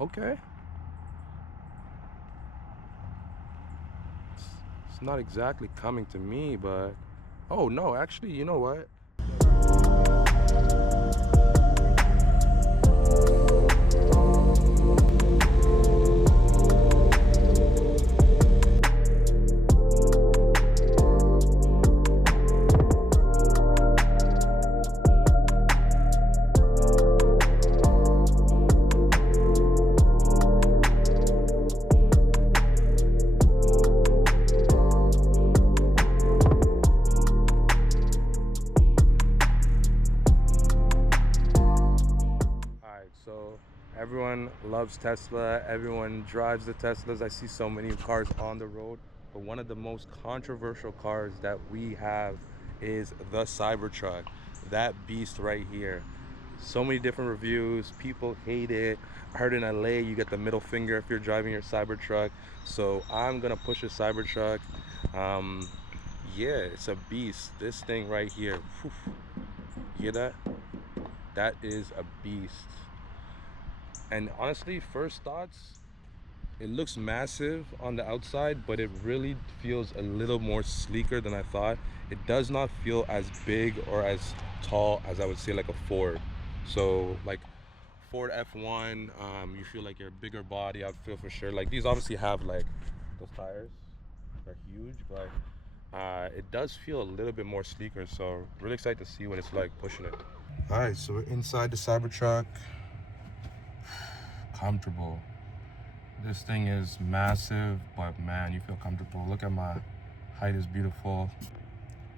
Okay. It's not exactly coming to me, but oh no, actually, you know what? Alright, so everyone loves Tesla, everyone drives the Teslas. I see so many cars on the road, but one of the most controversial cars that we have is the Cybertruck. That beast right here. So many different reviews, people hate it. I heard in LA you get the middle finger if you're driving your Cybertruck. So I'm gonna push a Cybertruck. Um, yeah, it's a beast. This thing right here. Whew. You hear that? That is a beast. And honestly, first thoughts, it looks massive on the outside, but it really feels a little more sleeker than I thought. It does not feel as big or as tall as I would say like a Ford. So like Ford F1, you feel like you're a bigger body. I feel for sure. Like these obviously have like those tires, they're huge, but it does feel a little bit more sleeker. So really excited to see what it's like pushing it. All right, so we're inside the Cybertruck. Comfortable. This thing is massive, but man, you feel comfortable. Look at my height is beautiful.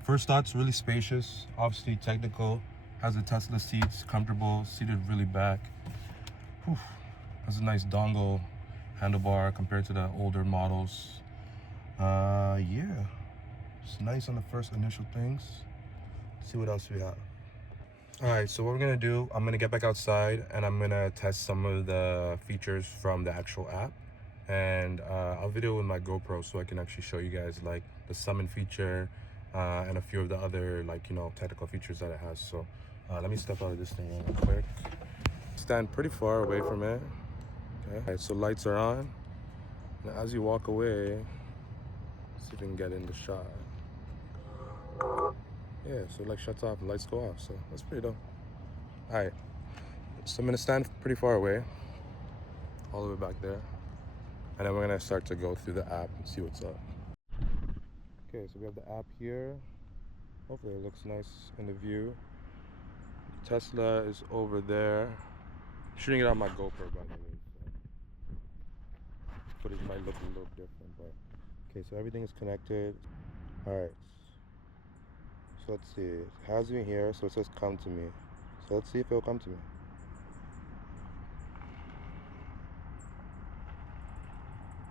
First thought's really spacious, obviously technical. Has the Tesla seats, comfortable, seated really back. Whew. Has a nice dongle handlebar compared to the older models. Yeah, it's nice on the first initial things. Let's see what else we have. All right, so what we're gonna do, I'm gonna get back outside and I'm gonna test some of the features from the actual app. And I'll video with my GoPro so I can actually show you guys like the summon feature and a few of the other like, you know, technical features that it has. So let me step out of this thing real quick. Stand pretty far away from it. Okay. All right, so lights are on. Now as you walk away, see if we can get in the shot. Yeah, so it like shuts off and lights go off. So that's pretty dope. All right, so I'm gonna stand pretty far away, all the way back there. And then we're gonna start to go through the app and see what's up. Okay, so we have the app here. Hopefully it looks nice in the view. Tesla is over there. I'm shooting it on my GoPro, by the way. So footage might look a little different, but okay, so everything is connected. All right. So let's see. It has me here, so it says come to me. So let's see if it'll come to me.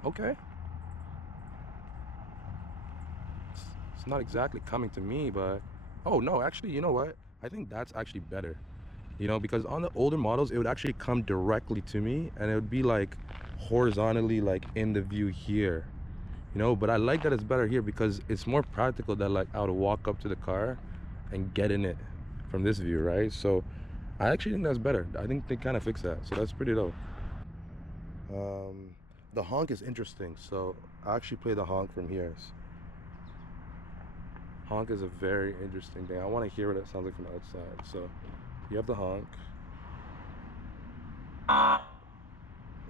Okay. It's not exactly coming to me, but oh no, actually, you know what? I think that's actually better. You know, because on the older models, it would actually come directly to me and it would be like horizontally like in the view here. You know, but I like that it's better here because it's more practical that like I would walk up to the car and get in it from this view, right? So I actually think that's better. I think they kind of fixed that. So that's pretty dope. The honk is interesting. So I actually play the honk from here. Honk is a very interesting thing. I want to hear what it sounds like from the outside. So you have the honk.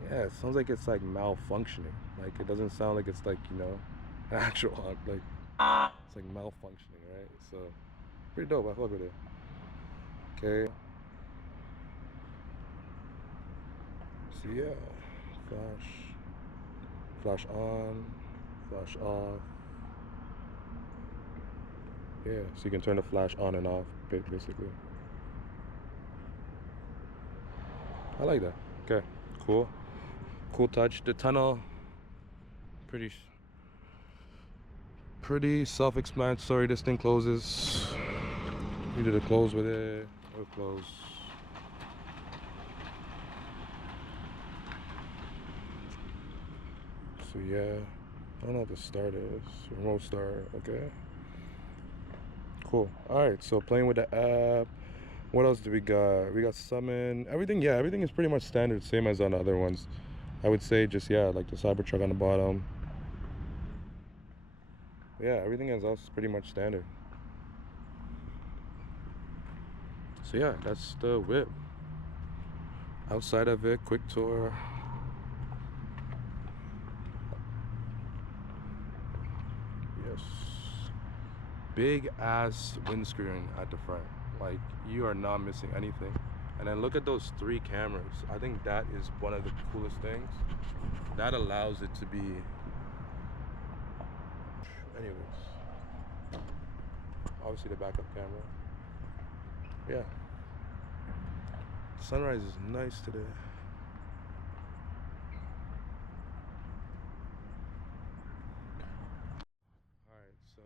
Yeah, it sounds like it's like malfunctioning. Like it doesn't sound like it's like, you know, an actual honk. Like it's like malfunctioning, right? So pretty dope. I fuck with it. Okay. So yeah, flash, flash on, flash off. Yeah, so you can turn the flash on and off, basically. I like that. Okay, cool. Cool touch. The tunnel, pretty self-explanatory. This thing closes. You did a close with it. It'll close. So yeah, I don't know what the start is. Remote start. Okay. Cool. All right. So playing with the app. What else do we got? We got Summon. Everything, yeah, everything is pretty much standard, same as on the other ones. I would say just, yeah, like the Cybertruck on the bottom. Yeah, everything else is pretty much standard. So yeah, that's the whip. Outside of it, quick tour. Yes. Big ass windscreen at the front. Like, you are not missing anything. And then look at those 3 cameras. I think that is one of the coolest things. That allows it to be. Anyways. Obviously the backup camera. Yeah. Sunrise is nice today. Alright, so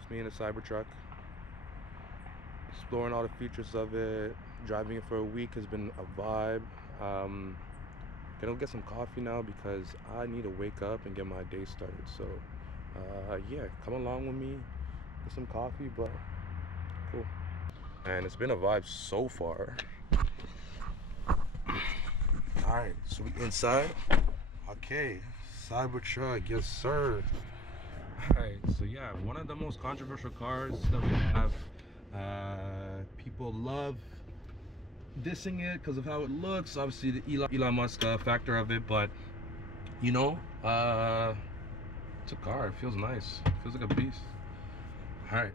it's me in a Cybertruck. Exploring all the features of it. Driving it for a week has been a vibe. Gonna get some coffee now because I need to wake up and get my day started. So yeah, come along with me, get some coffee, but cool. And it's been a vibe so far. Alright, so we inside. Okay, Cybertruck, yes sir. Alright, so yeah, one of the most controversial cars that we have. People love dissing it because of how it looks. Obviously the Elon Musk factor of it, but you know, it's a car. It feels nice. It feels like a beast. Alright.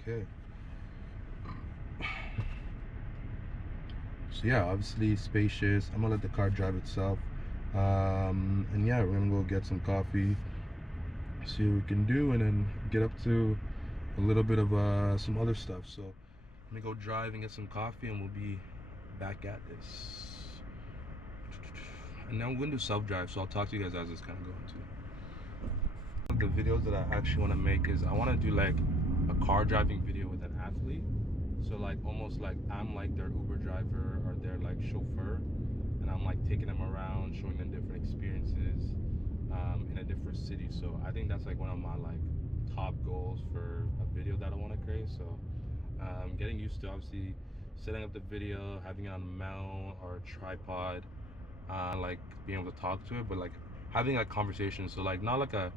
Okay. So yeah, obviously spacious. I'm gonna let the car drive itself. And yeah, we're gonna go get some coffee, see what we can do, and then get up to a little bit of some other stuff. So let me go drive and get some coffee, and we'll be back at this. And now we're gonna do self-drive, so I'll talk to you guys as this kind of going too. The videos that I actually want to make is I want to do like a car driving video with an athlete. So like almost like I'm like their Uber driver or their like chauffeur, and I'm like taking them around, showing them different experiences in a different city. So I think that's like one of my like top goals for a video that I want to create. So getting used to obviously setting up the video, having it on a mount or a tripod, like being able to talk to it, but like having a conversation. So like not like a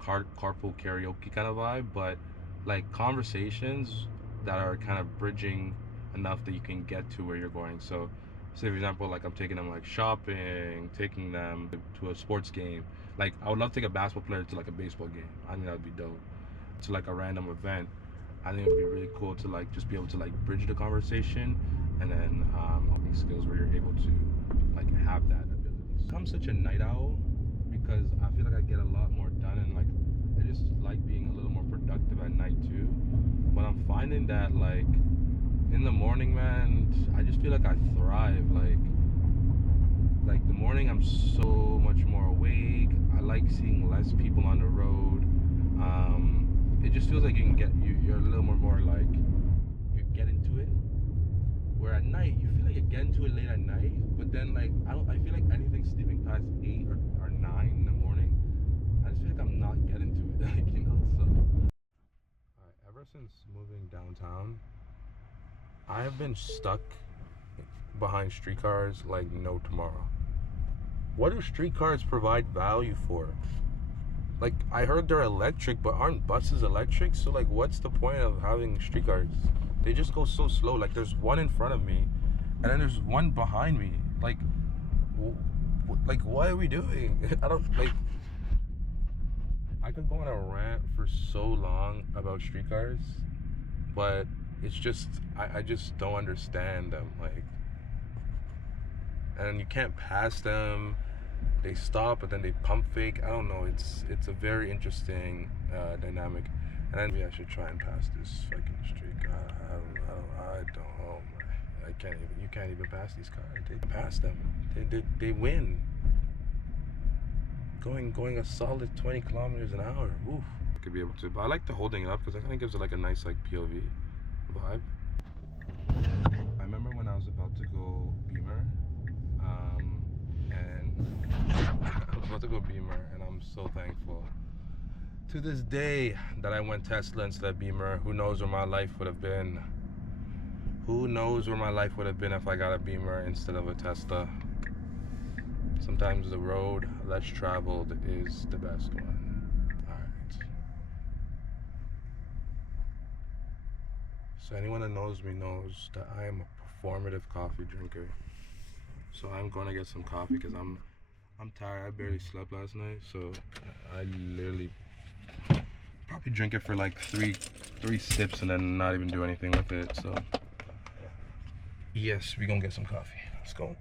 carpool karaoke kind of vibe, but like conversations that are kind of bridging enough that you can get to where you're going. So say for example, like I'm taking them like shopping, taking them to a sports game. Like I would love to take a basketball player to like a baseball game. I think that would be dope. To like a random event, I think it would be really cool to like just be able to like bridge the conversation, and then having skills where you're able to like have that ability. I'm such a night owl because I feel like I get a lot more done, and like I just like being a little more productive at night too. But I'm finding that like in the morning, man, I just feel like I thrive. Like the morning I'm so much more awake. I like seeing less people on the road. It just feels like you can get you're a little more like you get into it. Where at night you feel like you get into it late at night, but then like I feel like anything sleeping past 8 or 9 in the morning, I just feel like I'm not getting to it. Like, you know, so alright, ever since moving downtown, I have been stuck behind streetcars like no tomorrow. What do streetcars provide value for? Like, I heard they're electric, but aren't buses electric? So like what's the point of having streetcars? They just go so slow. Like there's one in front of me and then there's one behind me. Like what are we doing? I don't like. I could go on a rant for so long about streetcars, but it's just I just don't understand them. Like, and you can't pass them. They stop, but then they pump fake. I don't know. It's a very interesting dynamic. And then maybe I should try and pass this fucking street. I don't know. I can't even. You can't even pass these cars. They pass them. They win. Going a solid 20 kilometers an hour. Oof. I could be able to, but I like the holding it up because I kind of gives it like a nice like POV vibe. I remember when I was about to go Beamer, and I was about to go Beamer, and I'm so thankful to this day that I went Tesla instead of Beamer. Who knows where my life would have been. Who knows where my life would have been if I got a Beamer instead of a Tesla. Sometimes the road less traveled is the best one. Alright. So anyone that knows me knows that I am a performative coffee drinker. So I'm going to get some coffee because I'm tired. I barely slept last night, so I literally probably drink it for like three sips and then not even do anything with it. So yes, we gonna get some coffee. Let's go.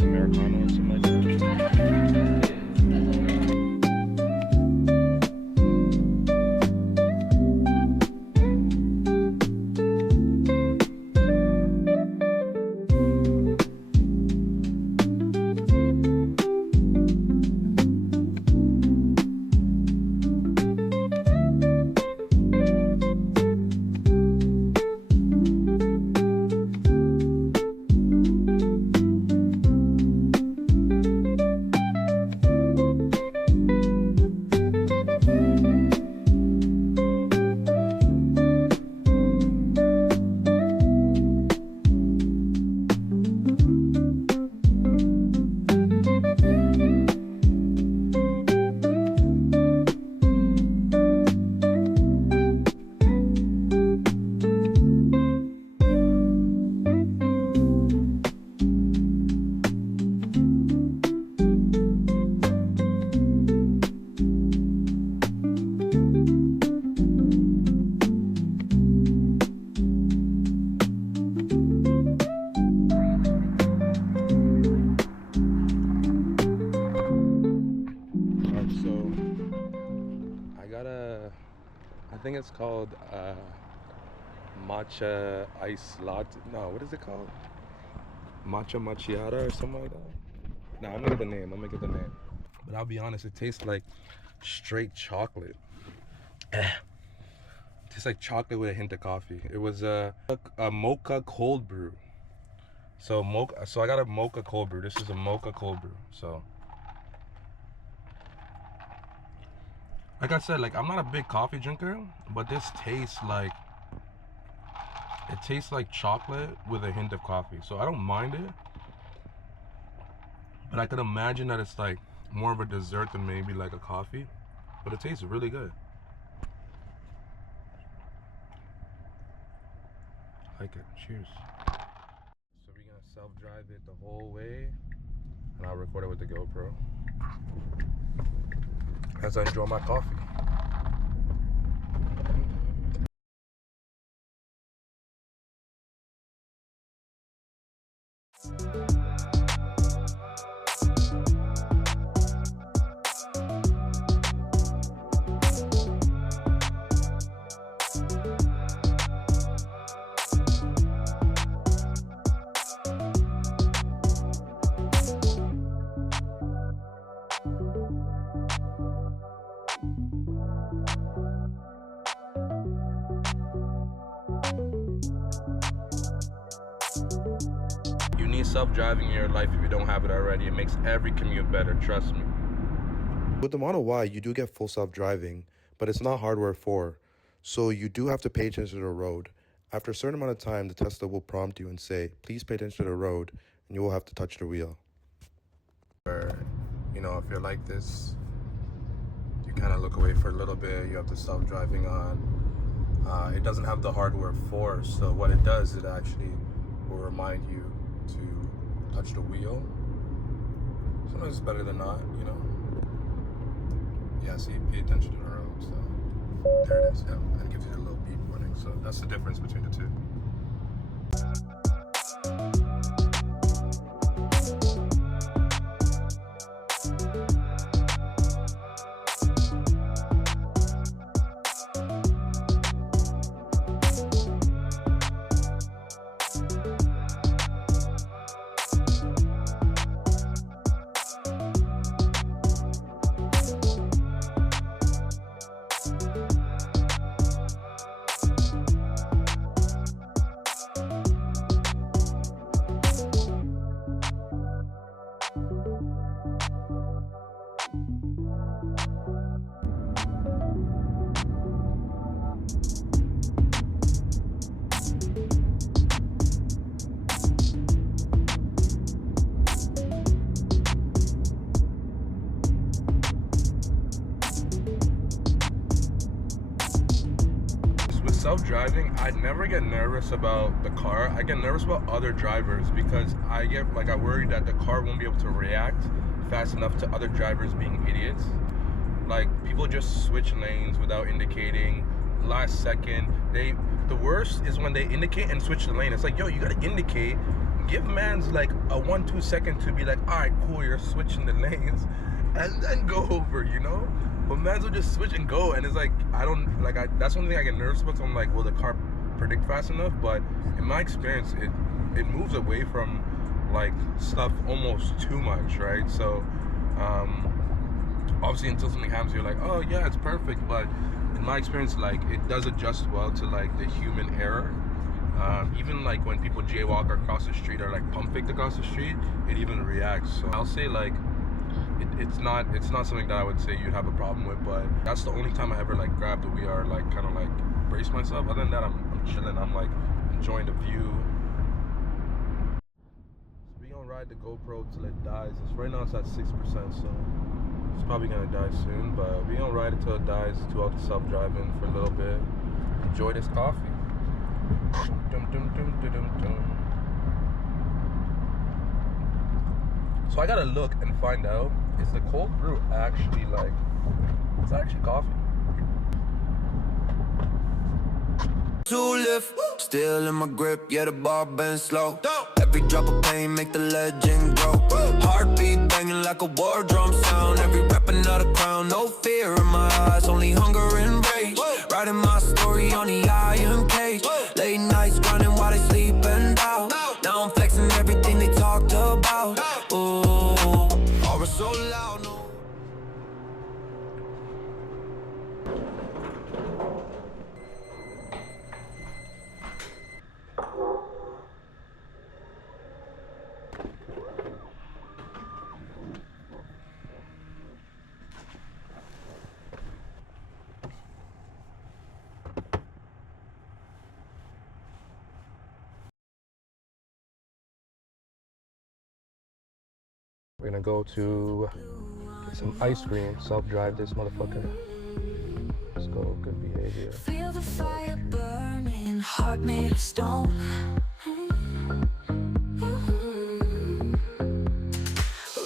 Americano or something like that. I think it's called matcha ice latte. No, what is it called? Matcha macchiato or something like that. No, I'm gonna get the name. But I'll be honest, it tastes like straight chocolate. It tastes like chocolate with a hint of coffee. It was a mocha cold brew. So I got a mocha cold brew. This is a mocha cold brew. So like I said, like I'm not a big coffee drinker, but this tastes like chocolate with a hint of coffee. So I don't mind it. But I could imagine that it's like more of a dessert than maybe like a coffee. But it tastes really good. I like it. Cheers. So we're gonna self-drive it the whole way, and I'll record it with the GoPro as I enjoy my coffee. You need self-driving in your life if you don't have it already. It makes every commute better, trust me. With the Model Y, you do get full self-driving, but it's not hardware 4, so you do have to pay attention to the road. After a certain amount of time, the Tesla will prompt you and say, please pay attention to the road, and you will have to touch the wheel. You know, if you're like this, you kind of look away for a little bit, you have the self-driving on. It doesn't have the hardware 4, so what it does, it actually will remind you to touch the wheel. Sometimes it's better than not, you know. Yeah, see, pay attention to the road, so there it is, yeah, and it gives you a little beep warning, so that's the difference between the two. self-driving, I never get nervous about the car. I get nervous about other drivers because I worry that the car won't be able to react fast enough to other drivers being idiots. Like, people just switch lanes without indicating, last second. The worst is when they indicate and switch the lane. It's like, yo, you gotta indicate, give mans like a 1-2 second to be like, all right, cool, you're switching the lanes, and then go over, you know? But mans will just switch and go, and it's like, that's one thing I get nervous about. So I'm like, will the car predict fast enough? But in my experience, it moves away from like stuff almost too much, right? So obviously until something happens, you're like, oh yeah, it's perfect. But in my experience, like, it does adjust well to like the human error. Even like when people jaywalk or cross the street or like pump fake across the street, it even reacts. So I'll say like it's not something that I would say you'd have a problem with, but that's the only time I ever like grabbed the wheel or like kind of like brace myself. Other than that, I'm chilling. I'm like enjoying the view. So we gonna ride the GoPro till it dies. Right now it's at 6%, so it's probably gonna die soon, but we gonna ride it till it dies, do all the self-driving for a little bit, enjoy this coffee. Dum, dum, dum, dum, dum, dum. So I gotta look and find out, is the cold brew actually like, it's actually coffee? To lift, still in my grip, yeah, the bar been slow. Every drop of pain make the legend grow. Heartbeat banging like a war drum sound. Every rap another crown, no fear in my eyes, only hunger and rage. Writing my story on the iron cage. Late nights grinding while they sleeping out. Now I'm flexing everything they talked about. Ooh, aura so loud, no. We're gonna go to get some ice cream, self-drive this motherfucker. Let's go, good behavior. Feel the fire burning, heart made of stone.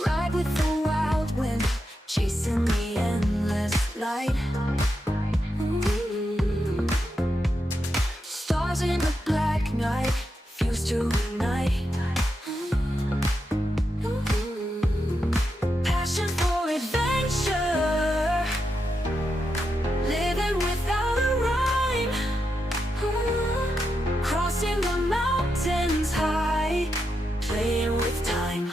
Ride with the wild wind, chasing the endless light. Stars in the black night, fused to ignite. Passion for adventure, living without a rhyme. Crossing the mountains high, playing with time.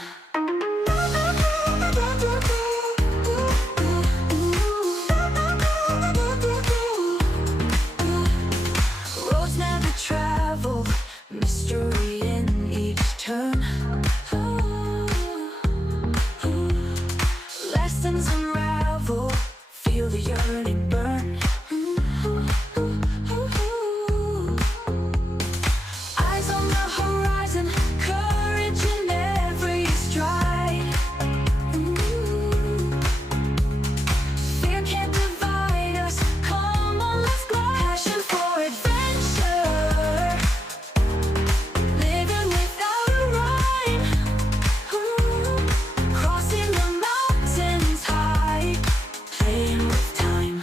Roads never traveled, mystery in each turn. Lessons unravel, feel the yearning burn. Eyes on the horizon, courage in every stride. Fear can't divide us, come on, let's glide. Passion for adventure, living without a rhyme. Crossing the mountains high, playing with time.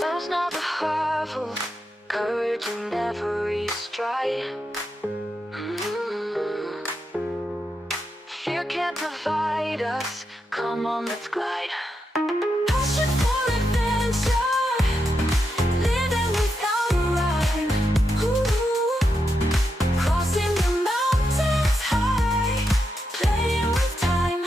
Love's not the hurdle, courage in every stride. Fear can't divide us, come on, let's glide. Passion for adventure, living without a rhyme. Crossing the mountains high, playing with time.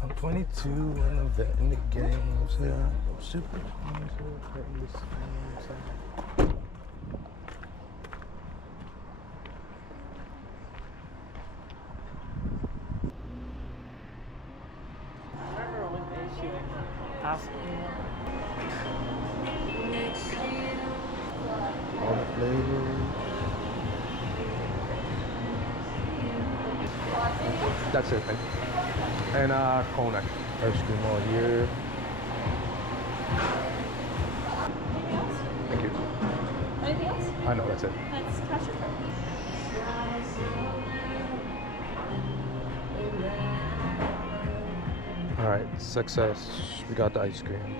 I'm 22 and I'm vetting the games. Yeah, I'm super vetting this game. All the flavors. That's it, thank you. And Kona. Ice cream all here. Thank you. Anything else? I know, that's it. That's cash or card? All right, success. We got the ice cream.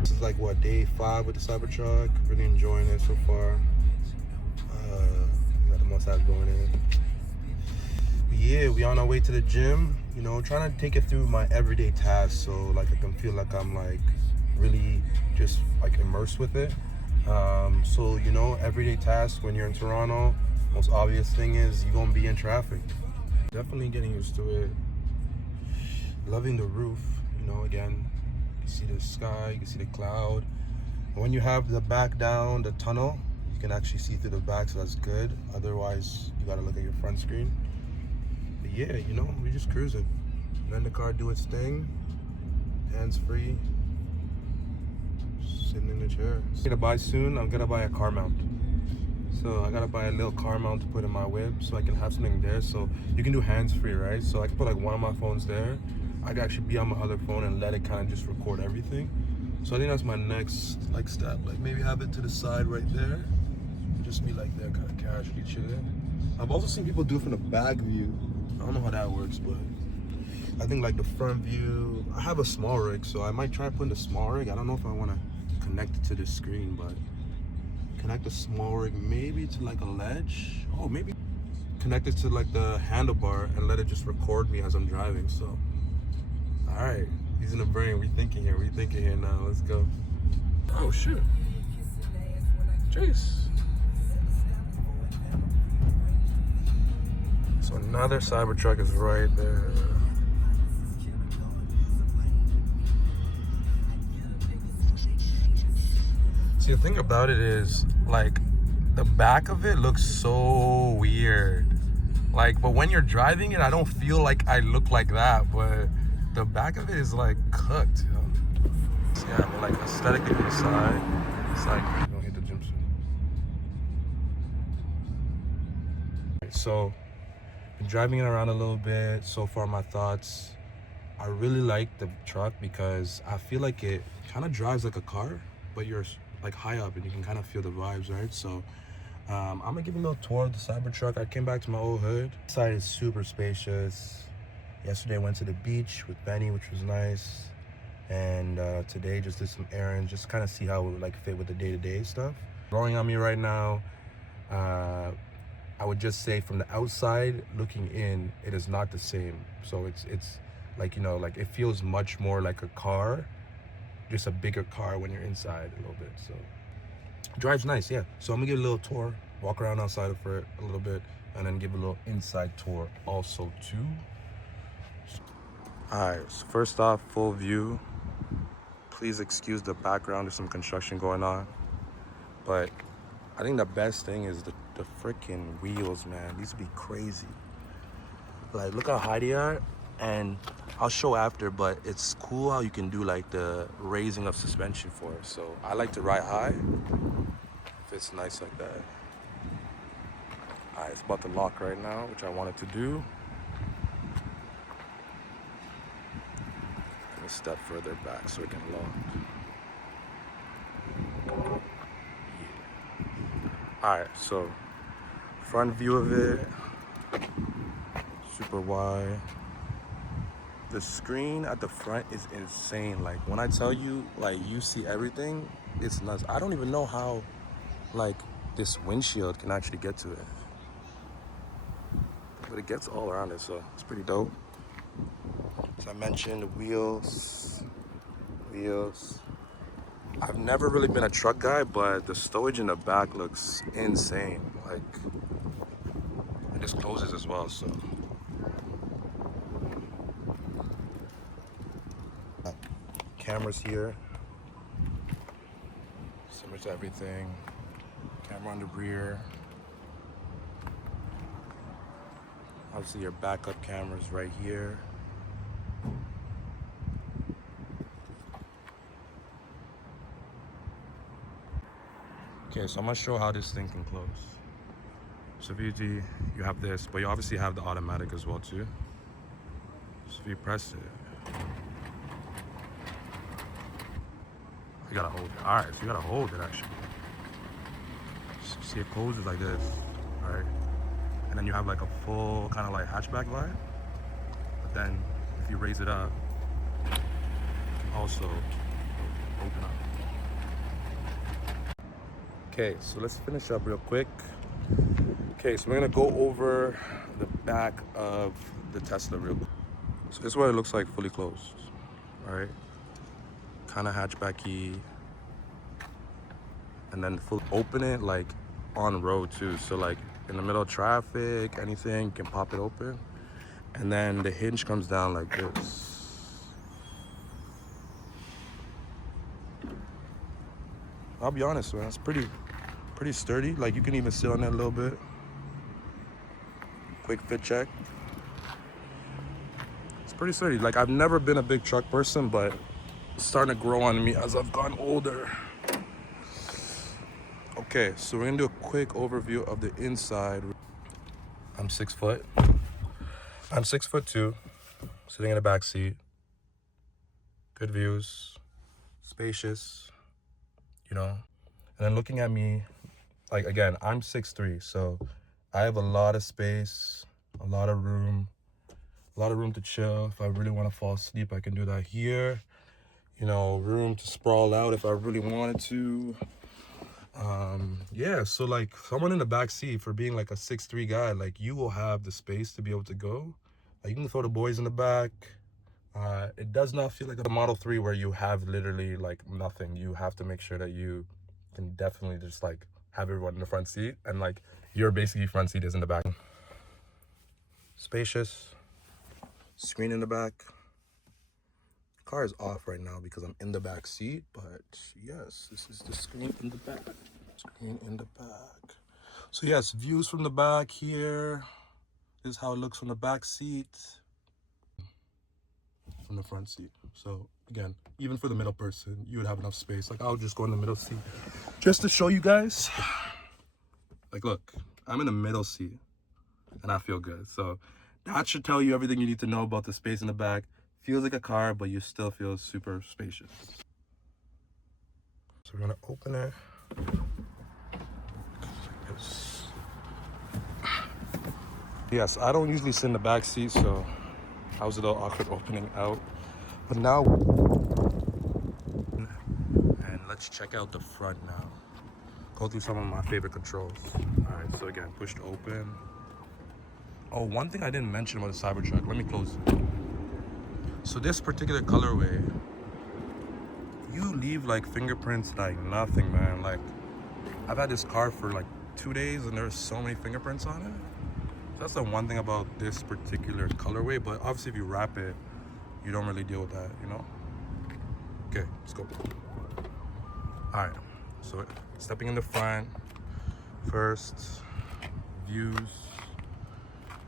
This is like what, day 5 with the Cybertruck. Really enjoying it so far. Got the Mustang going in. But yeah, we on our way to the gym. You know, trying to take it through my everyday tasks, so like I can feel like I'm like really just like immersed with it. So you know, everyday tasks when you're in Toronto, most obvious thing is you're gonna be in traffic. Definitely getting used to it. Loving the roof. You know, again, you can see the sky, you can see the cloud. And when you have the back down, the tunnel, you can actually see through the back, so that's good. Otherwise, you gotta look at your front screen. But yeah, you know, we're just cruising. Letting the car do its thing. Hands free. Sitting in the chair. I'm gonna buy soon, I'm gonna buy a car mount. So I gotta buy a little car mount to put in my whip so I can have something there. So you can do hands free, right? So I can put like one of my phones there. I can actually be on my other phone and let it kind of just record everything. So I think that's my next like step. Like maybe have it to the side right there. Just be like there, kind of casually chilling. I've also seen people do it from the back view. I don't know how that works, but I think like the front view. I have a small rig, so I might try putting the small rig. I don't know if I want to connect it to the screen, but connect the small rig maybe to like a ledge. Oh, maybe connect it to like the handlebar and let it just record me as I'm driving. So, all right, he's in the brain. Rethinking here now. Let's go. Oh shit, Jace. So another Cybertruck is right there. See, the thing about it is, like, the back of it looks so weird. Like, but when you're driving it, I don't feel like I look like that, but the back of it is, like, cooked. You know? So, yeah, but, like, aesthetically from the side, it's like, I'm gonna hit the gym soon. So, been driving it around a little bit. So far, my thoughts, I really like the truck because I feel like it kind of drives like a car, but you're like high up and you can kind of feel the vibes, right? So I'm gonna give you a little tour of the Cybertruck. I came back to my old hood. This side is super spacious. Yesterday I went to the beach with Benny, which was nice. And today just did some errands, just kind of see how it would like fit with the day-to-day stuff. Growing on me right now, I would just say from the outside looking in, it is not the same. So it's like, you know, like it feels much more like a car, just a bigger car when you're inside a little bit. So drives nice, yeah. So I'm gonna give it a little tour, walk around outside of it a little bit, and then give a little inside tour also too. All right, so first off, full view. Please excuse the background. There's some construction going on. But I think the best thing is the freaking wheels, man. These would be crazy. Like, look how high they are. And I'll show after, but it's cool how you can do like the raising of suspension for it. So I like to ride high if it's nice like that. All right, it's about to lock right now, which I wanted to do. Let me step further back so it can lock. Yeah. All right, so front view of it, super wide. The screen at the front is insane. Like, when I tell you, like, you see everything, it's nuts. I don't even know how, like, this windshield can actually get to it. But it gets all around it, so it's pretty dope. As I mentioned, the wheels. I've never really been a truck guy, but the stowage in the back looks insane. Like, and this closes as well, so. Cameras here. Similar to everything. Camera on the rear. Obviously your backup camera's right here. Okay, so I'm gonna show how this thing can close. So if you have this, but you obviously have the automatic as well too. So if you press it, you gotta hold it. All right, so you gotta hold it actually. So see, it closes like this, all right? And then you have like a full kind of like hatchback vibe. But then if you raise it up, it can also open up. Okay, so let's finish up real quick. Okay, so we're gonna go over the back of the Tesla real quick. So this is what it looks like fully closed, all right? Kind of hatchbacky. And then full open it like on road too. So like in the middle of traffic, anything, you can pop it open. And then the hinge comes down like this. I'll be honest, man, it's pretty sturdy. Like, you can even sit on it a little bit. Quick fit check. It's pretty sturdy. Like, I've never been a big truck person, but it's starting to grow on me as I've gotten older. Okay, so we're gonna do a quick overview of the inside. I'm 6 foot. I'm 6'2", sitting in the back seat. Good views, spacious, you know. And then looking at me, like, again, I'm 6'3", so I have a lot of space, a lot of room to chill. If I really want to fall asleep, I can do that here. You know, room to sprawl out if I really wanted to. Yeah, so like someone in the back seat, for being like a 6'3" guy, like, you will have the space to be able to go. Like, you can throw the boys in the back. It does not feel like a Model 3 where you have literally like nothing. You have to make sure that you can definitely just like have everyone in the front seat, and like your basically front seat is in the back. Spacious. Screen in the back. Car is off right now because I'm in the back seat, but yes, this is the screen in the back. Screen in the back. So yes, views from the back here. This is how it looks from the back seat. From the front seat. So again, even for the middle person, you would have enough space. Like, I'll just go in the middle seat just to show you guys. Like, look, I'm in the middle seat and I feel good. So that should tell you everything you need to know about the space in the back. Feels like a car, but you still feel super spacious. So we're gonna open it. Yes, I don't usually sit in the back seat, so I was a little awkward opening out. But now, and let's check out the front now. Go through some of my favorite controls. All right, so again, push to open. Oh, one thing I didn't mention about the Cybertruck, let me close it. So this particular colorway, you leave like fingerprints like nothing, man. Like, I've had this car for like 2 days and there's so many fingerprints on it. So that's the one thing about this particular colorway, but obviously if you wrap it, you don't really deal with that, you know? Okay, let's go. All right, so stepping in the front, first views.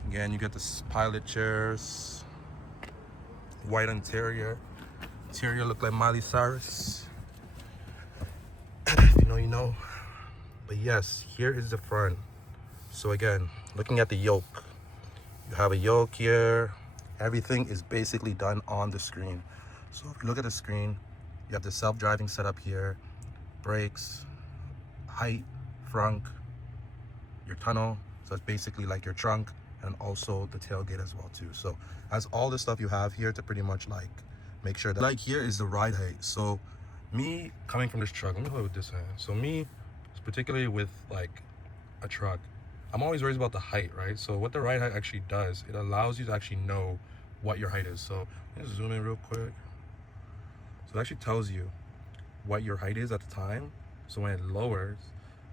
Again, you get this pilot chairs, white interior. Interior look like Miley Cyrus. If you know, you know. But yes, here is the front. So again, looking at the yoke, you have a yoke here. Everything is basically done on the screen. So if you look at the screen, you have the self-driving setup here, brakes, height, front, your tunnel. So it's basically like your trunk, and also the tailgate as well too. So as all the stuff you have here to pretty much like make sure that, like, here is the ride height. So me coming from this truck, let me hold it with this hand. So me, particularly with like a truck, I'm always worried about the height, right? So what the ride height actually does, it allows you to actually know what your height is. So let's zoom in real quick. So it actually tells you what your height is at the time. So when it lowers,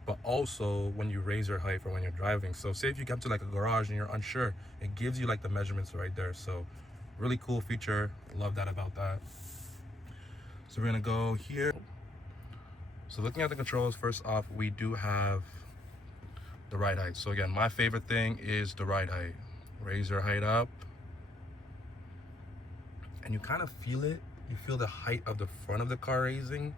but also when you raise your height for when you're driving. So say if you come to like a garage and you're unsure, it gives you like the measurements right there. So really cool feature. Love that about that. So we're gonna go here. So looking at the controls, first off, we do have the ride height. So again, my favorite thing is the ride height. Raise your height up. And you kind of feel it. You feel the height of the front of the car raising,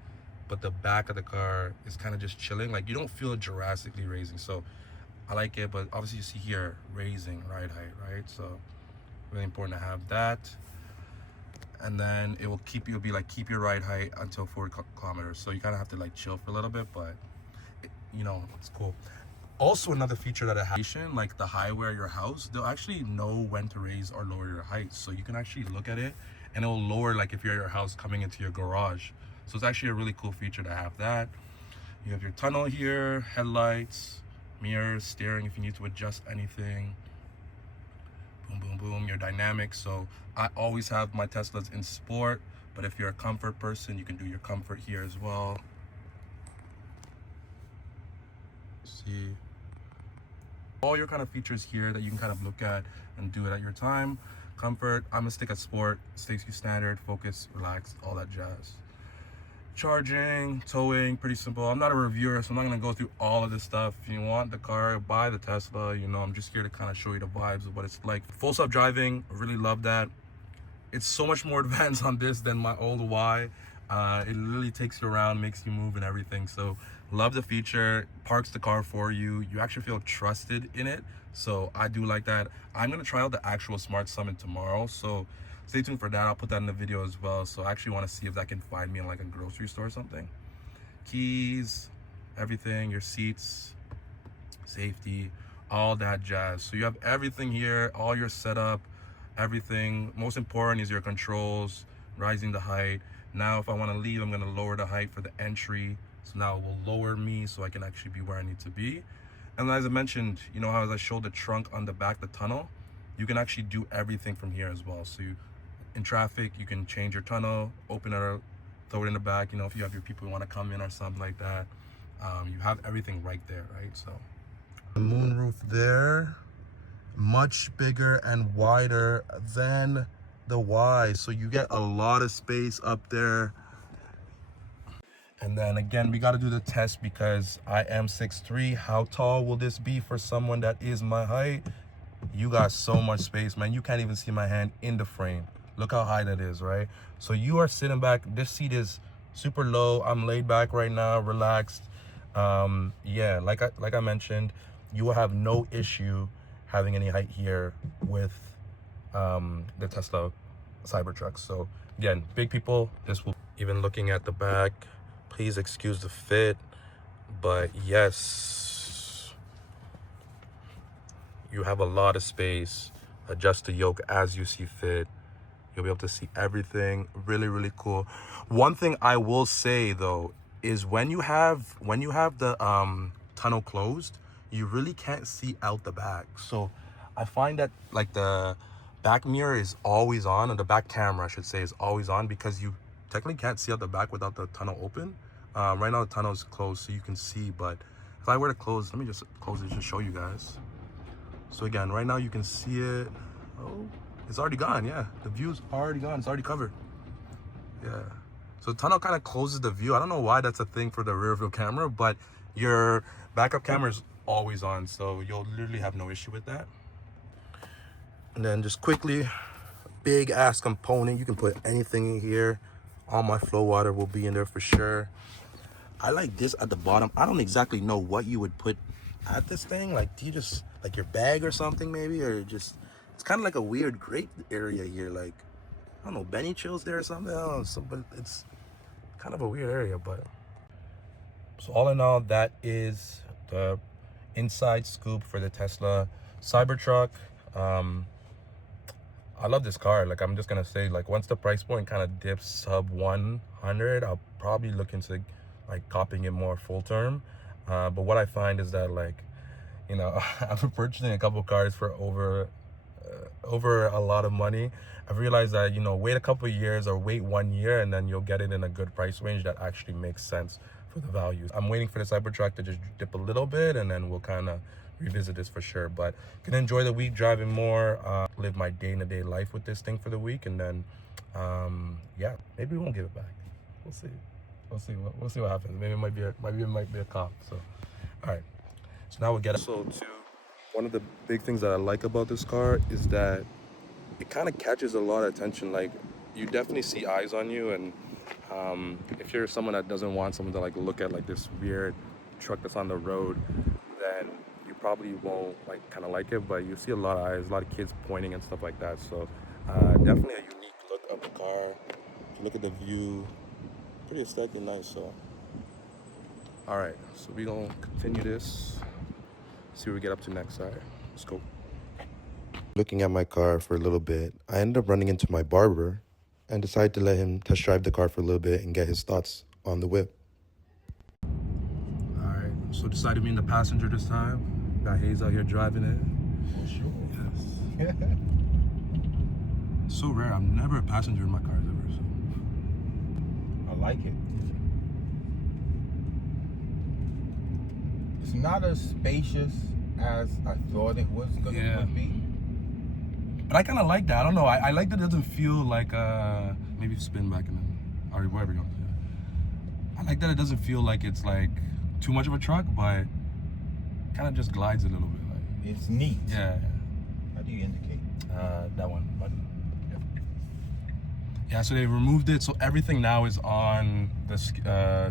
but the back of the car is kind of just chilling. Like you don't feel it drastically raising. So I like it, but obviously you see here raising ride height, right? So really important to have that. And then it will keep you, be like keep your ride height until 40 kilometers. So you kind of have to like chill for a little bit, but you know, it's cool. Also another feature that it has, like the highway or your house, they'll actually know when to raise or lower your height. So you can actually look at it and it will lower, like if you're at your house coming into your garage. So it's actually a really cool feature to have that. You have your tunnel here, headlights, mirrors, steering if you need to adjust anything. Boom, boom, boom, your dynamics. So I always have my Teslas in sport, but if you're a comfort person, you can do your comfort here as well. See all your kind of features here that you can kind of look at and do it at your time. Comfort, I'm gonna stick at sport, stays you standard, focus, relax, all that jazz. Charging, towing, pretty simple. I'm not a reviewer, so I'm not gonna go through all of this stuff. If you want the car, buy the Tesla. You know, I'm just here to kind of show you the vibes of what it's like. Full self-driving, really love that. It's so much more advanced on this than my old Y. It literally takes you around, makes you move and everything. So love the feature, parks the car for you. You actually feel trusted in it. So I do like that. I'm gonna try out the actual Smart Summit tomorrow. So stay tuned for that. I'll put that in the video as well. So I actually wanna see if that can find me in like a grocery store or something. Keys, everything, your seats, safety, all that jazz. So you have everything here, all your setup, everything. Most important is your controls, rising the height. Now if I want to leave, I'm going to lower the height for the entry. So now it will lower me so I can actually be where I need to be. And as I mentioned, you know how as I showed the trunk on the back, the tunnel, you can actually do everything from here as well. So you, in traffic, you can change your tunnel, open it up, throw it in the back. You know, if you have your people who want to come in or something like that, you have everything right there, right? So the moonroof there, much bigger and wider than the Y, so you get a lot of space up there. And then again, we got to do the test because I am 6'3". How tall will this be for someone that is my height? You got so much space, man. You can't even see my hand in the frame. Look how high that is, right? So you are sitting back. This seat is super low. I'm laid back right now, relaxed. Yeah, like I mentioned, you will have no issue having any height here with the Tesla Cybertruck. So again, big people, this will, even looking at the back, please excuse the fit, but yes, you have a lot of space. Adjust the yoke as you see fit. You'll be able to see everything. Really, really cool. One thing I will say though is when you have the tunnel closed, you really can't see out the back. So I find that like the back mirror is always on, or the back camera I should say is always on, because you technically can't see out the back without the tunnel open. Right now the tunnel is closed so you can see, but if I were to close, let me just close it to show you guys. So again, right now you can see it. Oh, it's already gone. Yeah, the view's already gone. It's already covered. Yeah, So the tunnel kind of closes the view. I don't know why that's a thing for the rear view camera, but your backup camera is always on, so you'll literally have no issue with that. And then just quickly, big ass component. You can put anything in here. All my flow water will be in there for sure. I like this at the bottom. I don't exactly know what you would put at this thing. Like, do you just, like your bag or something maybe? Or just, it's kind of like a weird grape area here. Like, I don't know, Benny Chill's there or something. I don't know, so, but it's kind of a weird area. But so all in all, that is the inside scoop for the Tesla Cybertruck. I love this car. Like, I'm just gonna say, like, once the price point kind of dips sub 100, I'll probably look into like copying it more full term. But what I find is that, like, you know, after purchasing a couple cars for over a lot of money, I've realized that, you know, wait a couple of years or wait 1 year and then you'll get it in a good price range that actually makes sense for the value. I'm waiting for the Cybertruck to just dip a little bit and then we'll kind of revisit this for sure. But can enjoy the week driving more, live my day-to-day life with this thing for the week, and then yeah, maybe we won't give it back. We'll see. We'll see what happens. Maybe it might be a cop. So all right, so now we'll get so to one of the big things that I like about this car is that it kind of catches a lot of attention. Like, you definitely see eyes on you, and if you're someone that doesn't want someone to like look at like this weird truck that's on the road, then you probably won't like kind of like it. But you see a lot of eyes, a lot of kids pointing and stuff like that. So definitely a unique look of the car. If you look at the view, pretty aesthetically nice. So all right, so we gonna continue this, see what we get up to next. All right, let's go. Looking at my car for a little bit, I ended up running into my barber and decided to let him test drive the car for a little bit and get his thoughts on the whip. All right, so decided to be in the passenger this time. Got Hayes out here driving it. For sure. Yes. It's so rare. I'm never a passenger in my cars ever. So. I like it. It's not as spacious as I thought it was gonna be. But I kind of like that. I don't know. I like that it doesn't feel like maybe spin back and then, or whatever you want to do. I like that it doesn't feel like it's like too much of a truck, but kind of just glides a little bit. Like, It's neat. yeah. How do you indicate? That one button. Yeah, so they removed it, so everything now is on the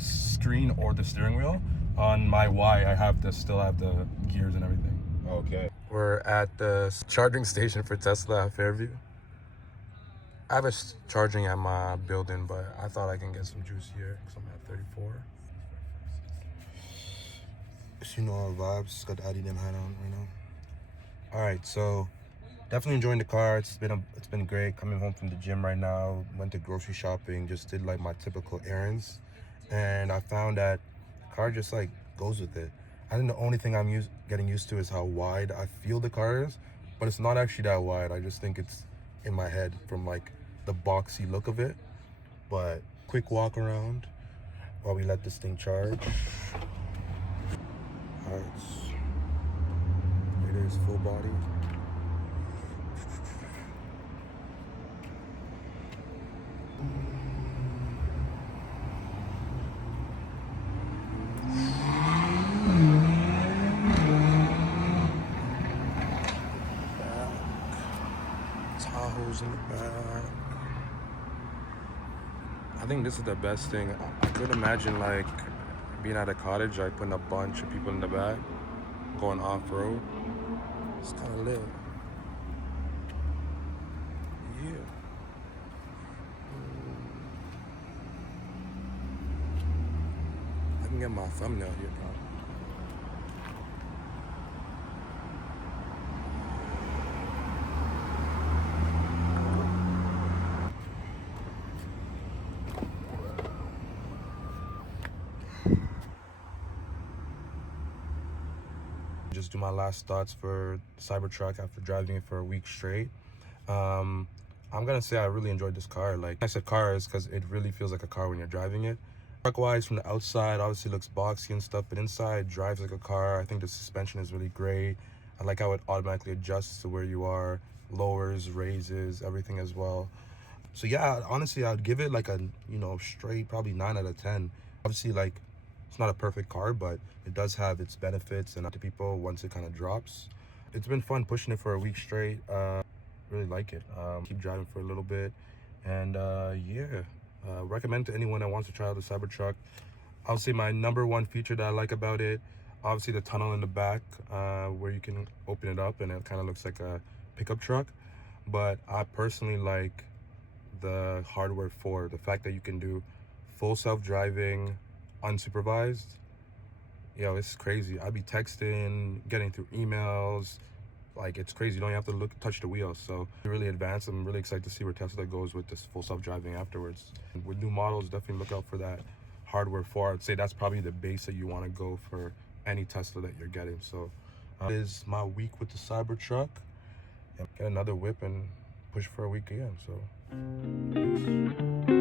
screen or the steering wheel. On my Y, I still have the gears and everything. Okay. We're at the charging station for Tesla at Fairview. I have a charging at my building, but I thought I can get some juice here because I'm at 34. You know our vibes. Just got the Adi Dem hat on right now. All right, so definitely enjoying the car. It's been great. Coming home from the gym right now. Went to grocery shopping. Just did like my typical errands, and I found that the car just like goes with it. I think the only thing I'm getting used to is how wide I feel the car is, but it's not actually that wide. I just think it's in my head from like the boxy look of it. But quick walk around while we let this thing charge. All right, it is full body. Tahoe's in the back. I think this is the best thing. I could imagine like being at a cottage, like putting a bunch of people in the back, going off-road. It's kind of lit. Yeah. I can get my thumbnail here, probably. Just do my last thoughts for Cybertruck after driving it for a week straight. I'm gonna say I really enjoyed this car. Like I said, car is because it really feels like a car when you're driving it. Truck-wise, from the outside, obviously looks boxy and stuff, but inside drives like a car. I think the suspension is really great. I like how it automatically adjusts to where you are, lowers, raises, everything as well. So yeah, honestly, I'd give it like a, straight probably 9 out of 10. Obviously, like, it's not a perfect car, but it does have its benefits and up to people once it kind of drops. It's been fun pushing it for a week straight. Really like it. Keep driving for a little bit, and yeah, recommend to anyone that wants to try out the Cybertruck. I'll say my number one feature that I like about it, obviously the tunnel in the back, where you can open it up and it kind of looks like a pickup truck. But I personally like the hardware for the fact that you can do full self-driving, unsupervised. Yo, it's crazy. I'd be texting, getting through emails, like it's crazy. You don't have to touch the wheel. So really advanced. I'm really excited to see where Tesla goes with this full self-driving afterwards. With new models, definitely look out for that hardware 4. I'd say that's probably the base that you want to go for any Tesla that you're getting. So is my week with the Cybertruck, and get another whip and push for a week again. So peace.